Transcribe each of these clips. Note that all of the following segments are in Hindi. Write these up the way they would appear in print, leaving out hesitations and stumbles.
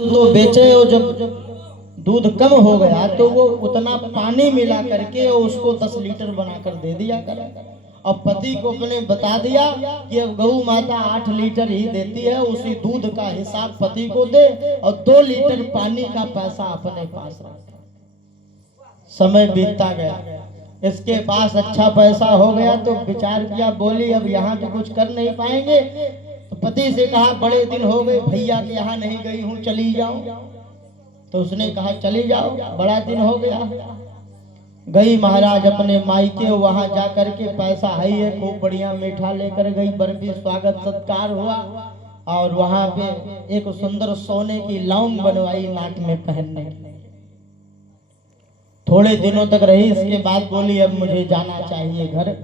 तो बेचे और जब दूध कम हो गया तो वो उतना पानी मिला करके और उसको 10 लीटर बनाकर दे दिया कर। अब पति को अपने बता दिया कि अब गौ माता 8 लीटर ही देती है, उसी दूध का हिसाब पति को दे और 2 लीटर पानी का पैसा अपने पास रख। समय बीतता गया, इसके पास अच्छा पैसा हो गया तो विचार किया, बोली अब यहाँ तो कुछ कर नहीं पाएंगे। तो पति से कहा बड़े दिन हो गए भैया के यहाँ नहीं गई हूँ, चली जाओ। तो उसने कहा चली जाओ, बड़ा दिन हो गया। गई महाराज अपने मायके, वहां जा करके पैसा है ही है, खूब बढ़िया मीठा लेकर गई, बर्फी स्वागत सत्कार हुआ और वहां पे एक सुंदर सोने की लौंग बनवाई नाक में पहनने। थोड़े दिनों तक रही, इसके बाद बोली अब मुझे जाना चाहिए घर।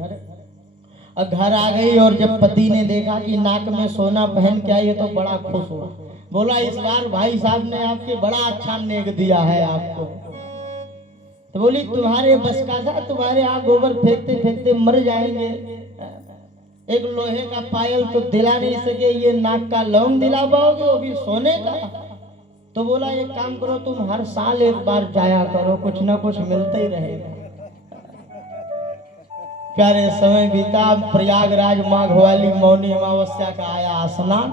अब घर आ गई और जब पति ने देखा कि नाक में सोना पहन के आई है तो बड़ा खुश हुआ। बोला इस बार भाई साहब ने आपके बड़ा अच्छा नेक दिया है आपको। तो बोली तुम्हारे बस का था, तुम्हारे यहाँ गोबर फेंकते फेंकते मर जाएंगे, एक लोहे का पायल तो दिला नहीं सके, ये नाक का लौंग दिला पाओगे वो भी सोने का। तो बोला एक काम करो, तुम हर साल एक बार जाया करो, कुछ ना कुछ मिलते ही रहेगा। प्यारे समय बीता, प्रयागराज माघ वाली मौनी अमावस्या का आया स्नान।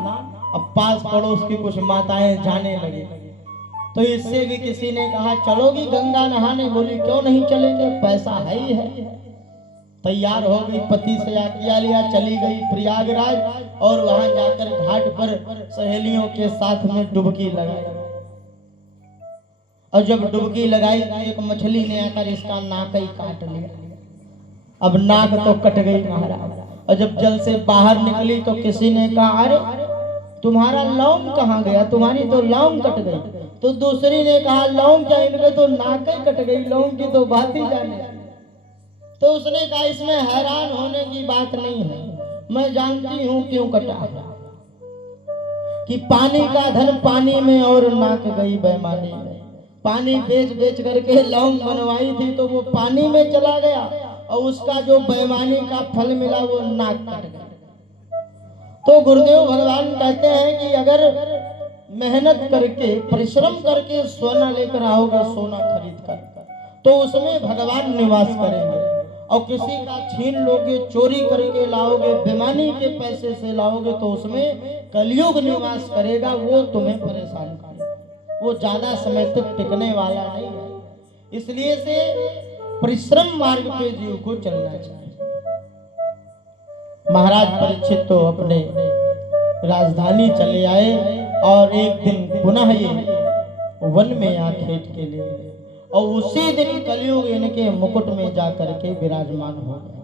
अब पास पड़ोस की कुछ माताएं जाने लगी, तो इससे भी किसी ने कहा चलोगी गंगा नहाने? बोली क्यों नहीं चलेंगे, पैसा है ही है। तैयार हो गई, पति से आज्ञा लिया, चली गई प्रयागराज और वहां जाकर घाट पर सहेलियों के साथ में डुबकी लगाई। और जब डुबकी लगाई तो एक मछली ने आकर इसका नाक ही काट लिया। अब नाक तो कट गई महाराज। और जब जल से बाहर निकली तो किसी ने कहा अरे तुम्हारा लौंग कहाँ गया, तुम्हारी तो लौंग कट गई। तो दूसरी ने कहा लौंग क्या, इनके तो नाक ही कट गई, लौंग की तो बात ही जाने। तो उसने कहा इसमें हैरान होने की बात नहीं है, मैं जानती हूँ क्यों कटा है, कि पानी का धन पानी में और नाक गई बेईमानी में। पानी बेच बेच करके लौंग बनवाई थी तो वो पानी में चला गया और उसका जो बेईमानी का फल मिला वो नाक कट गया। तो गुरुदेव भगवान कहते हैं कि अगर मेहनत करके परिश्रम करके सोना लेकर आओगे, सोना खरीद कर, तो उसमें भगवान निवास करेंगे। और किसी का छीन लोगे, चोरी करके लाओगे, बेईमानी के पैसे से लाओगे तो उसमें कलयुग निवास करेगा, वो तुम्हें परेशान करेगा, वो ज्यादा समय तक टिकने वाला नहीं है। इसलिए से परिश्रम मार्ग पे जीव को चलना चाहिए। महाराज परीक्षित तो अपने राजधानी चले आए और एक दिन पुनः ये वन में यहाँ खेत के लिए, और उसी दिन कलयुग इनके मुकुट में जाकर के विराजमान हो गए।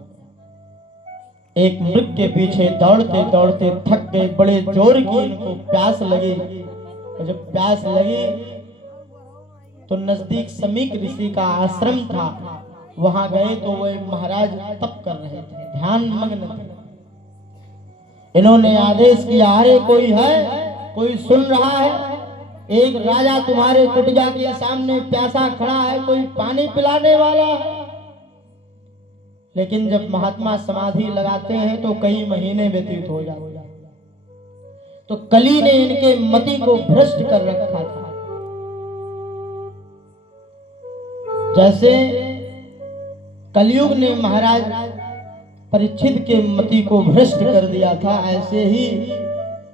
एक मृग के पीछे दौड़ते दौड़ते थक गए, बड़े जोर की इनको प्यास लगी। और जब प्यास लगी तो नजदीक समीक ऋषि का आश्रम था, वहां गए तो वो महाराज तप कर रहे थे, ध्यान मग्न थे। इन्होंने आदेश किया अरे कोई है, कोई सुन रहा है, एक राजा तुम्हारे कुटिया के सामने प्यासा खड़ा है, कोई पानी पिलाने वाला है। लेकिन जब महात्मा समाधि लगाते हैं तो कई महीने व्यतीत हो जाते हैं। तो कली ने इनके मति को भ्रष्ट कर रखा था। जैसे कलयुग ने महाराज परीक्षित के मति को भ्रष्ट कर दिया था, ऐसे ही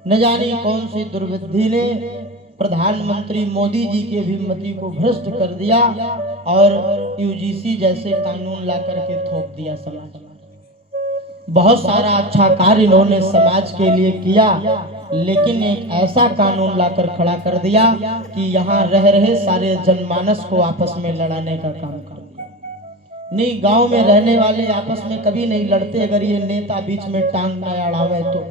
न जाने कौन सी दुर्बुद्धि ने प्रधानमंत्री मोदी जी के भी मति को भ्रष्ट कर दिया और यूजीसी जैसे कानून ला करके थोप दिया समाज में। बहुत सारा अच्छा कार्य इन्होंने समाज के लिए किया, लेकिन एक ऐसा कानून लाकर खड़ा कर दिया कि यहाँ रह रहे सारे जनमानस को आपस में लड़ाने का काम कर दिया। नहीं, गांव में रहने वाले आपस में कभी नहीं लड़ते, अगर ये नेता बीच में टांग न अड़ावे तो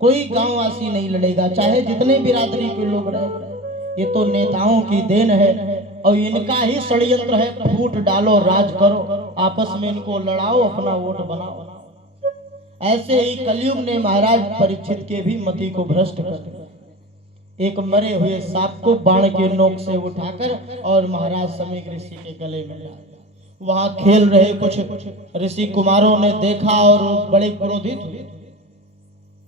कोई गांववासी नहीं लड़ेगा, चाहे जितने बिरादरी के लोग रहे। ये तो नेताओं की देन है और इनका ही षड्यंत्र है, फूट डालो राज करो, आपस में इनको लड़ाओ, अपना वोट बनाओ। ऐसे ही कलयुग ने महाराज परीक्षित के भी मति को भ्रष्ट कर दिया। एक मरे हुए सांप को बाण के नोक से उठाकर और महाराज समीक ऋषि के गले में डाल। वहां खेल रहे कुछ ऋषि कुमारों ने देखा और बड़े क्रोधित हुए।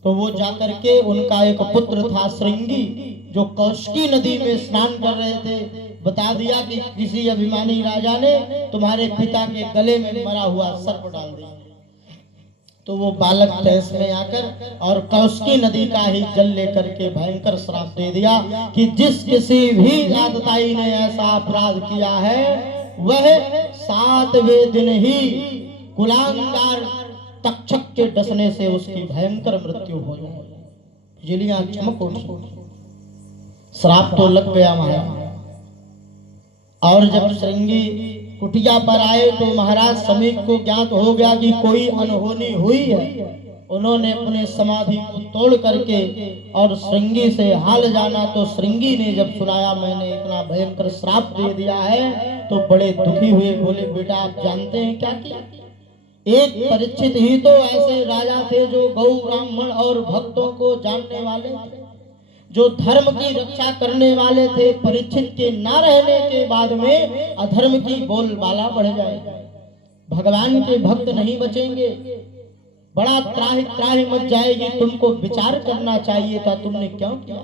तो वो जाकर के, उनका एक पुत्र था श्रृंगी, जो कौशिकी नदी में स्नान कर रहे थे, बता दिया कि किसी अभिमानी राजा ने तुम्हारे पिता के गले में मरा हुआ सर्प डाल दिया। तो वो बालक तैस में आकर और कौशिकी नदी का ही जल लेकर के भयंकर श्राप दे दिया कि जिस किसी भी आतताई ने ऐसा अपराध किया है वह 7वें दिन ही कुलांगार तक्षक के डसने से उसकी भयंकर मृत्यु हो जाए। बिजलियां चमक उठी, श्राप तो लग गया महाराज। और जब श्रृंगी कुटिया पर आए तो महाराज समीक को ज्ञात हो गया कि कोई अनहोनी हुई है। उन्होंने अपने समाधि को तोड़ करके और श्रृंगी से हाल जाना, तो श्रृंगी ने जब सुनाया मैंने इतना भयंकर श्राप दे दिया है तो बड़े दुखी हुए। बोले बेटा आप जानते हैं क्या किया? एक परीक्षित ही तो ऐसे राजा थे जो गौ ब्राह्मण और भक्तों को जानने वाले थे, जो धर्म की रक्षा करने वाले थे। परीक्षित के ना रहने के बाद में अधर्म की बोलबाला बढ़ जाएगी, भगवान के भक्त नहीं बचेंगे, बड़ा त्राहि त्राहि मच जाएगी। तुमको विचार करना चाहिए था, तुमने क्यों किया?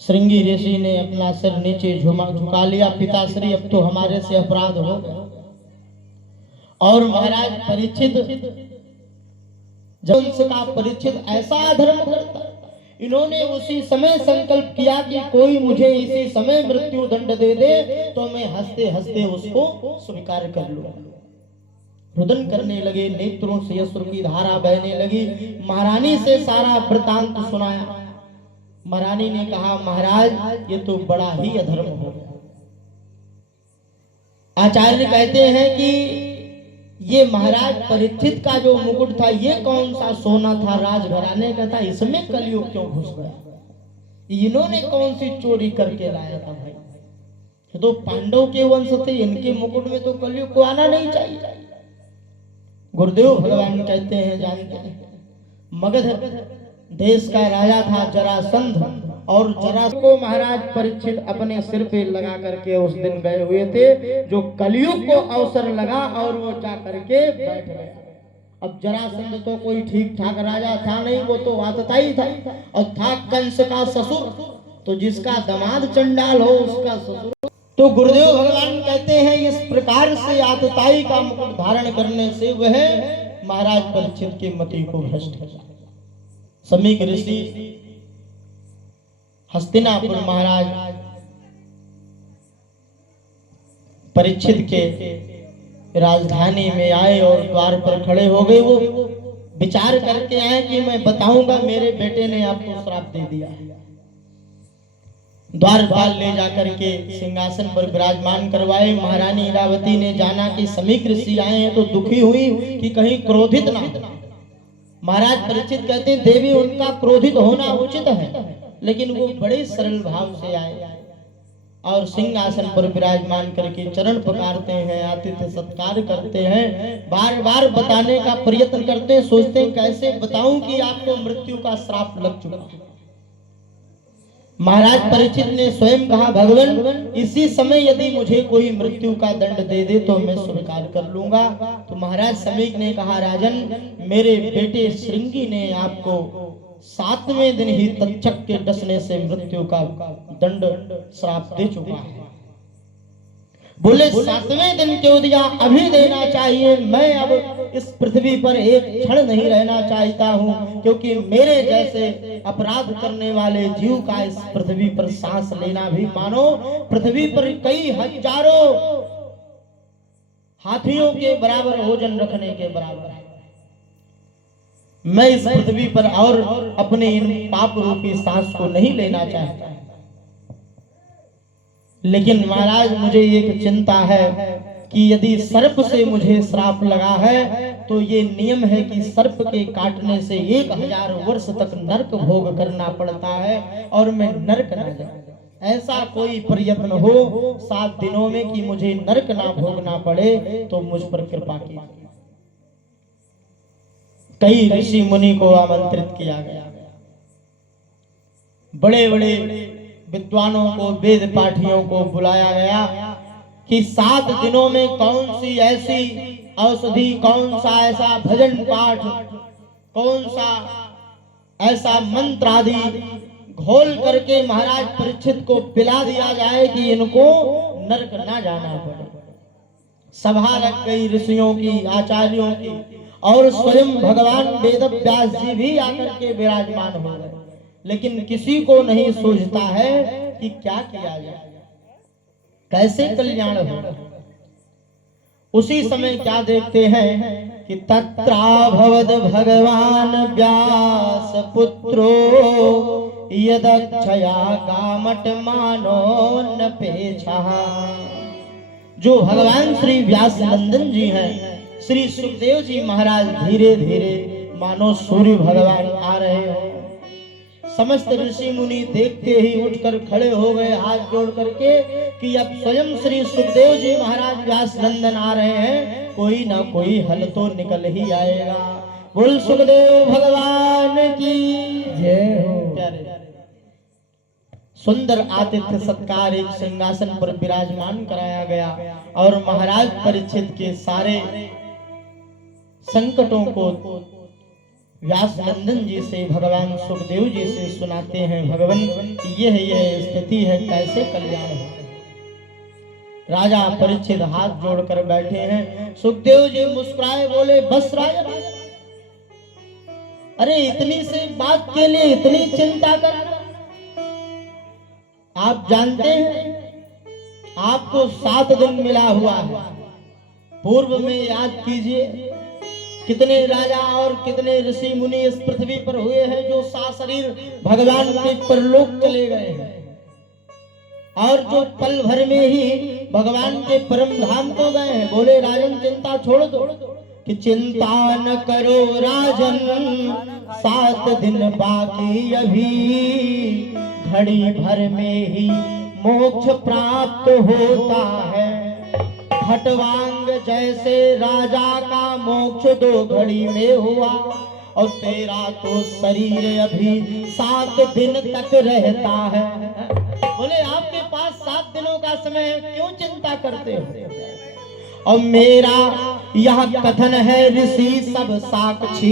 श्रृंगी ऋषि ने अपना सिर नीचे झुका लिया, पिताश्री अब तो हमारे से अपराध हो गया। और महाराज परीक्षित जब उनका परीक्षित ऐसा अधर्म करता, इन्होंने उसी समय संकल्प किया कि कोई मुझे इसी समय मृत्यु दंड दे दे तो मैं हंसते हंसते उसको स्वीकार कर लूं। रुदन करने लगे, नेत्रों से अश्रु की धारा बहने लगी। महारानी से सारा वृतांत सुनाया। महारानी ने कहा महाराज ये तो बड़ा ही अधर्म हो गया। आचार्य कहते हैं कि ये महाराज परीक्षित का जो मुकुट था ये कौन सा सोना था, राजघराने का था, इसमें कलयुग क्यों घुस गया? इन्होंने कौन सी चोरी करके लाया था भाई? तो पांडव के वंश थे, इनके मुकुट में तो कलयुग को आना नहीं चाहिए। गुरुदेव भगवान कहते हैं जानते हैं, मगध देश का राजा था जरासंध, और जरासंध को महाराज परीक्षित अपने सिर पे लगा करके उस दिन गए हुए थे। जो कलयुग को अवसर लगा और वो जा करके बैठ गया। अब जरासंध तो कोई ठीक ठाक राजा था नहीं, वो तो आतताई था और था कंस का ससुर, तो जिसका दामाद चंडाल हो उसका ससुर। तो गुरुदेव भगवान कहते हैं इस प्रकार से आतताई का मुकुट धारण करने से वह महाराज परीक्षित की मति को भ्रष्ट कर जाता। समीक ऋषि हस्तिनापुर महाराज परीक्षित के राजधानी में आए और द्वार पर खड़े हो गए। वो विचार करके आए कि मैं बताऊंगा मेरे बेटे ने आपको श्राप दे दिया है। द्वारपाल ले जाकर के सिंहासन पर विराजमान करवाए। महारानी इरावती ने जाना कि समीक ऋषि आए हैं तो दुखी हुई कि कहीं क्रोधित ना। महाराज परीक्षित कहते हैं देवी उनका क्रोधित होना उचित है, लेकिन वो बड़े सरल भाव से आए और सिंहासन पर विराजमान करके चरण पकारते हैं, आतिथ्य सत्कार करते हैं, बार बार बताने का प्रयत्न करते हैं। सोचते हैं कैसे बताऊं कि आपको मृत्यु का श्राप लग चुका है। महाराज परीक्षित ने स्वयं कहा भगवान इसी समय यदि मुझे कोई मृत्यु का दंड दे दे तो मैं स्वीकार कर लूंगा। तो महाराज समीक ने कहा राजन मेरे बेटे श्रृंगी ने आपको 7वें दिन ही तक्षक के डसने से मृत्यु का दंड श्राप दे चुका है। बोले 7वें दिन क्यों दिया? अभी देना चाहिए। मैं अब इस पृथ्वी पर एक क्षण नहीं रहना चाहता हूँ, क्योंकि मेरे जैसे अपराध करने वाले जीव का इस पृथ्वी पर सांस लेना भी मानो पृथ्वी पर कई हजारों हाथियों के बराबर वजन रखने के बराबर है। मैं इस पृथ्वी पर और अपने इन पाप रूपी सांस को नहीं लेना चाहता। लेकिन महाराज मुझे एक चिंता है कि यदि सर्प से मुझे श्राप लगा है तो ये नियम है कि सर्प के काटने से 1000 वर्ष तक नरक भोग करना पड़ता है और मैं नरक ना जाऊं। ऐसा कोई प्रयत्न हो 7 दिनों में कि मुझे नरक ना भोगना पड़े तो मुझ पर कृपा कीजिए। कई ऋषि मुनि को आमंत्रित किया गया, बड़े बड़े विद्वानों को वेद पाठियों को बुलाया गया कि 7 दिनों में कौन सी ऐसी औषधि, कौन सा ऐसा भजन पाठ, कौन सा ऐसा मंत्र आदि घोल करके महाराज परीक्षित को पिला दिया जाए कि इनको नरक ना जाना पड़े। सभा लग गई ऋषियों की, आचार्यों की, और स्वयं भगवान वेद व्यास जी भी आकर के विराजमान हो गए। लेकिन किसी को नहीं सूझता है कि क्या किया जाए, कैसे कल्याण हो। उसी समय क्या देखते हैं कि तत्राभवद भगवान व्यास पुत्रो यदक्षया कामट मानो न पेछा। जो भगवान श्री व्यास नंदन जी हैं, श्री सुखदेव जी महाराज धीरे धीरे मानो सूर्य भगवान आ रहे हो। समस्त ऋषि मुनि देखते ही उठकर खड़े हो गए हाथ जोड़ करके कि अब स्वयं श्री सुखदेव जी महाराज व्यास नंदन आ रहे हैं, कोई ना कोई हल तो निकल ही आएगा। बोल सुखदेव भगवान की जय हो। सुंदर आतिथ्य सत्कार एक सिंहासन पर विराजमान कराया गया और महाराज परीक्षित के सारे संकटों को व्यास नंदन जी से भगवान सुखदेव जी से सुनाते हैं। भगवान यह स्थिति है, कैसे कल्याण हो। राजा परीक्षित हाथ जोड़कर बैठे हैं। सुखदेव जी मुस्कुराए, बोले बस राजा, अरे इतनी सी बात के लिए इतनी चिंता करना। आप जानते हैं आपको 7 दिन मिला हुआ है। पूर्व में याद कीजिए कितने राजा और कितने ऋषि मुनि इस पृथ्वी पर हुए हैं जो सशरीर भगवान के परलोक चले गए हैं, और जो पल भर में ही भगवान के परम धाम को गए हैं। बोले राजन चिंता छोड़ दो, कि चिंता न करो राजन, 7 दिन बाकी अभी, घड़ी भर में ही मोक्ष प्राप्त होता है। खटवांग जैसे राजा का मोक्ष 2 घड़ी में हुआ, और तेरा तो शरीर अभी 7 दिन तक रहता है। बोले आपके पास 7 दिनों का समय है, क्यों चिंता करते हो। और मेरा यह कथन है ऋषि सब साक्षी,